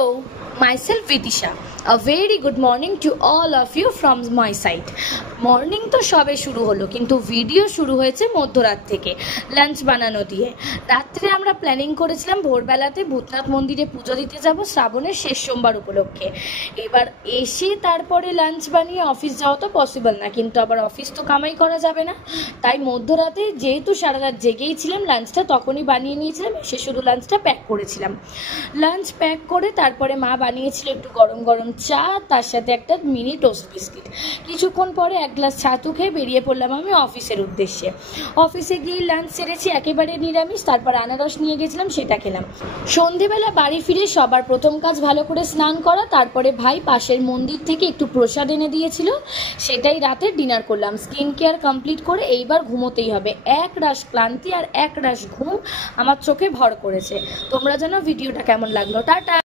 Hello, myself Vidisha. A very good morning to all of you from my side. Morning তো সবে শুরু হলো, কিন্তু ভিডিও শুরু হয়েছে মধ্যরাত থেকে লাঞ্চ বানানো দিয়ে। রাত্রে আমরা প্ল্যানিং করেছিলাম ভোরবেলাতে ভূতনাথ মন্দিরে পুজো দিতে যাব শ্রাবণের শেষ সোমবার উপলক্ষে। এবার এসে তারপরে লাঞ্চ বানিয়ে অফিস যাওয়া তো পসিবল না, কিন্তু আবার অফিস তো কামাই করা যাবে না, তাই মধ্যরাতে যেহেতু সারা রাত জেগেই ছিলাম লাঞ্চটা তখনই বানিয়ে নিয়েছিলাম, এসে শুধু লাঞ্চটা প্যাক করেছিলাম। লাঞ্চ প্যাক করে তারপরে মা বানিয়েছিল একটু গরম গরম চা, তার সাথে একটা মিনি টোস্ট বিস্কিট। কিছুক্ষণ পরে এক গ্লাস ছাতু খেয়ে বেরিয়ে পড়লাম আমি অফিসের উদ্দেশ্যে। অফিসে গিয়ে লাঞ্চ সেরেছি একেবারে নিরামিষ, তারপর আনারস নিয়ে গেছিলাম, সেটা খেলাম। সন্ধেবেলা বাড়ি ফিরে সবার প্রথম কাজ ভালো করে স্নান করা, তারপরে ভাই পাশের মন্দির থেকে একটু প্রসাদ এনে দিয়েছিল, সেটাই রাতের ডিনার করলাম। স্কিন কেয়ার কমপ্লিট করে এইবার ঘুমোতেই হবে। এক রাশ ক্লান্তি আর এক রাশ ঘুম আমার চোখে ভর করেছে। তোমরা জানো ভিডিওটা কেমন লাগলো। টাটা।